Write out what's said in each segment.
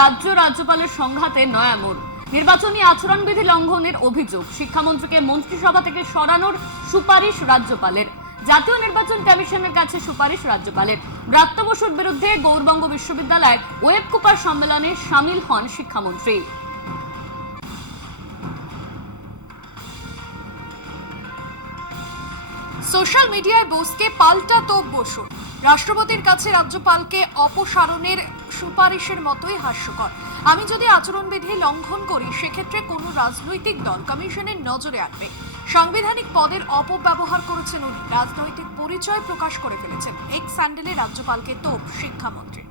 রাজ্য রাজ্যপালের সংঘাতে নয়া মোড়। নির্বাচনী আচরণবিধি লঙ্ঘনের অভিযোগ, শিক্ষামন্ত্রীকে মন্ত্রিসভা থেকে সরানোর সুপারিশ রাজ্যপালের। জাতীয় নির্বাচন কমিশনের কাছে সুপারিশ রাজ্যপালের। ব্রাত্য বসুর বিরুদ্ধে গৌরবঙ্গ বিশ্ববিদ্যালয়ের ওয়েব কুপার সম্মেলনে সামিল হন শিক্ষামন্ত্রী। সোশ্যাল মিডিয়ায় বোসকে পাল্টা তোপ বসু। রাষ্ট্রপতির কাছে রাজ্যপালকে অপসারণের সুপারিশের মতোই হাস্যকর। আমি যদি আচরণবিধি লঙ্ঘন করি, সেক্ষেত্রে কোনো রাজনৈতিক দল কমিশনের নজরে আসবে। সাংবিধানিক পদের অপব্যবহার করেছেন উনি, রাজনৈতিক পরিচয় প্রকাশ করে ফেলেছেন। এক্স স্যান্ডেলে রাজ্যপালকে তোপ শিক্ষামন্ত্রী।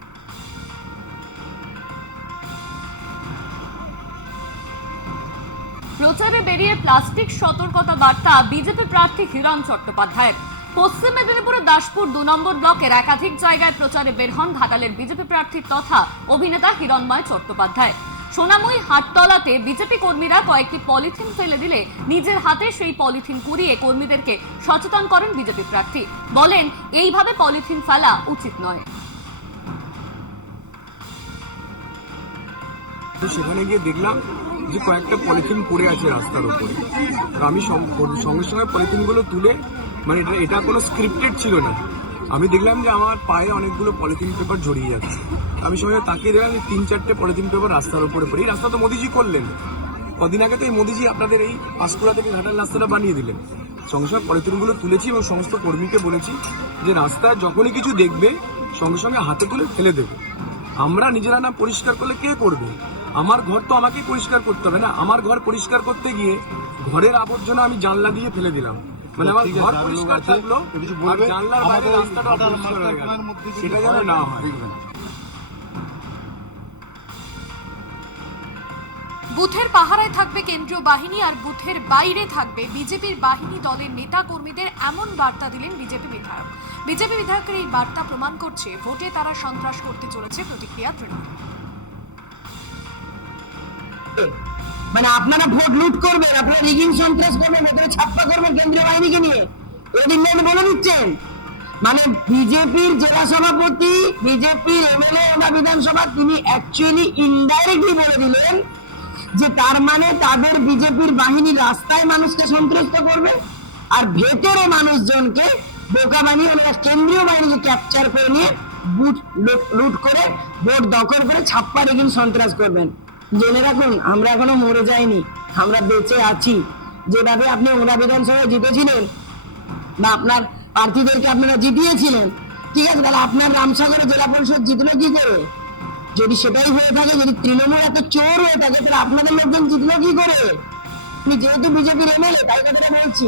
প্রচারে বেরিয়ে প্লাস্টিক সতর্কতা বার্তা বিজেপি প্রার্থী হিরণ চট্টোপাধ্যায়ের। পশ্চিম মেদিনীপুরের দাসপুর 2 নম্বর ব্লকের একাধিক জায়গায় প্রচারে বের হন ঘাটালের বিজেপি প্রার্থী তথা অভিনেতা হিরণময় চট্টোপাধ্যায়। সোনামুই হাটতলাতে বিজেপি কর্মীরা কয়েকটি পলিথিন ফেলে দিলে নিজের হাতে সেই পলিথিন কুড়িয়ে কর্মীদেরকে সচেতন করেন বিজেপি প্রার্থী। বলেন, এইভাবে পলিথিন ফেলা উচিত নয়। সেখানে গিয়ে দেখলাম যে কয়েকটা পলিথিন পড়ে আছে রাস্তার উপরে। আমি সঙ্গে সঙ্গে পলিথিনগুলো তুলে, মানে এটা কোনো স্ক্রিপ্টেড ছিল না, আমি দেখলাম যে আমার পায়ে অনেকগুলো পলিথিন পেপার জড়িয়ে যাচ্ছে। আমি সঙ্গে তাকিয়ে দেখলাম যে 3-4টে পলিথিন পেপার রাস্তার উপরে পড়ে। এই রাস্তা তো মোদিজি করলেন, কদিন আগে তো এই মোদিজি আপনাদের এই পাঁশকুড়া থেকে ঘাটাল রাস্তাটা বানিয়ে দিলেন। সঙ্গে সঙ্গে পলিথিনগুলো তুলেছি এবং সমস্ত কর্মীকে বলেছি যে রাস্তায় যখনই কিছু দেখবে সঙ্গে সঙ্গে হাতে তুলে ফেলে দেবে। আমরা নিজেরা না পরিষ্কার করলে কে করবে? আমার ঘর তো আমাকেই পরিষ্কার করতে হবে না। আমার ঘর পরিষ্কার করতে গিয়ে ঘরের আবর্জনা আমি জানলা দিয়ে ফেলে দিলাম, মানে আমার ঘর পরিষ্কার থাকলো আর জানলার বাইরে রাস্তাটা অপরিষ্কার হয়ে গেল, সেটা যেন না হয়। বুথের পাহারায় থাকবে কেন্দ্রীয় বাহিনী আর বুথের বাইরে থাকবে বিজেপির বাহিনী। দলের নেতা কর্মীদের এমন বার্তা দিলেন বিজেপি বিধায়ক। বিজেপি বিধায়কের এই বার্তা প্রমাণ করছে ভোটে তারা সন্ত্রাস করতে চলেছে। প্রতিক্রিয়া তৃণমূল। মানে আপনারা ভোট লুট করবেন, আপনারা রিগিং সন্ত্রাস করবেন, ভেতরে ছাপ্পা করবেন কেন্দ্রীয় বাহিনীকে নিয়ে, এদিন বলে দিচ্ছেন। মানে বিজেপির জেলা সভাপতি, বিজেপির এমএলএ বা বিধানসভা, তিনি অ্যাকচুয়ালি ইনডাইরেক্টলি বলে দিলেন যে তার মানে তাদের বিজেপির বাহিনী রাস্তায় মানুষকে সন্ত্রস্ত করবে আর ভেতরে মানুষজনকে বোকা বানিয়ে ওনারা কেন্দ্রীয় বাহিনীকে ক্যাপচার করে নিয়ে বুথ লুট করে ভোট দখল করে ছাপ্পা রিগিং সন্ত্রাস করবেন। জেনে রাখুন, আমরা এখনো মরে যাইনি, আমরা বেঁচে আছি। যেভাবে আপনি ওরা বিধানসভায় জিতেছিলেন বা আপনার প্রার্থীদেরকে আপনারা জিতিয়েছিলেন, ঠিক আছে, তাহলে আপনার রামসাগরে জেলা পরিষদ জিতলো কি করে? যদি সেটাই হয়ে থাকে, যদি তৃণমূল এত চোর হয়ে থাকে, তাহলে আপনাদের লোকজন জিতলো কি করে? আপনি যেহেতু বিজেপির এমএলএ, তাই কথাটা বলছি।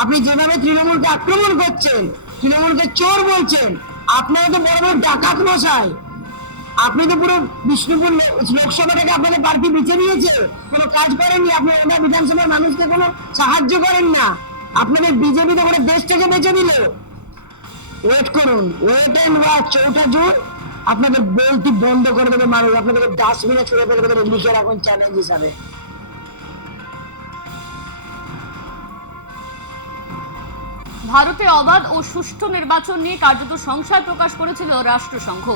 আপনি যেভাবে তৃণমূলকে আক্রমণ করছেন, তৃণমূলকে চোর বলছেন, আপনারা তো বড় বড় ডাকাত মশাই। আপনি তো পুরো বিষ্ণুপুর লোকসভা থেকে আপনাদের প্রার্থী বেছে নিয়েছে, কোনো কাজ করেননি। আপনি ওনার বিধানসভার মানুষকে কোনো সাহায্য করেন না। আপনাদের বিজেপি তো পুরো দেশটাকে বেছে দিল। ওয়েট করুন, ওয়েট এন্ড ওয়াচ। 4ঠা জুন আপনাদের বলতি বন্ধ করে দেবে মানুষ, আপনাদের ডাস্টবিনে ছুড়ে ফেলে দেবে। লিখে রাখুন চ্যালেঞ্জ হিসাবে। ভারতে অবাধ ও সুষ্ঠু নির্বাচন নিয়ে কার্যত সংশয় প্রকাশ করেছিল রাষ্ট্রসংঘ।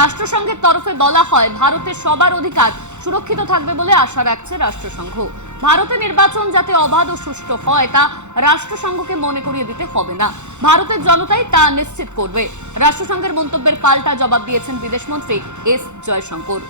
রাষ্ট্রসংঘের তরফে বলা হয়, ভারতে সবার অধিকার সুরক্ষিত থাকবে বলে আশা রাখছে রাষ্ট্রসংঘ। ভারতে নির্বাচন যাতে অবাধ ও সুষ্ঠু হয় তা রাষ্ট্রসংঘকে মনে করিয়ে দিতে হবে না, ভারতের জনতাই তা নিশ্চিত করবে। রাষ্ট্রসংঘের মন্তব্যের পাল্টা জবাব দিয়েছেন বিদেশমন্ত্রী এস জয়শঙ্কর।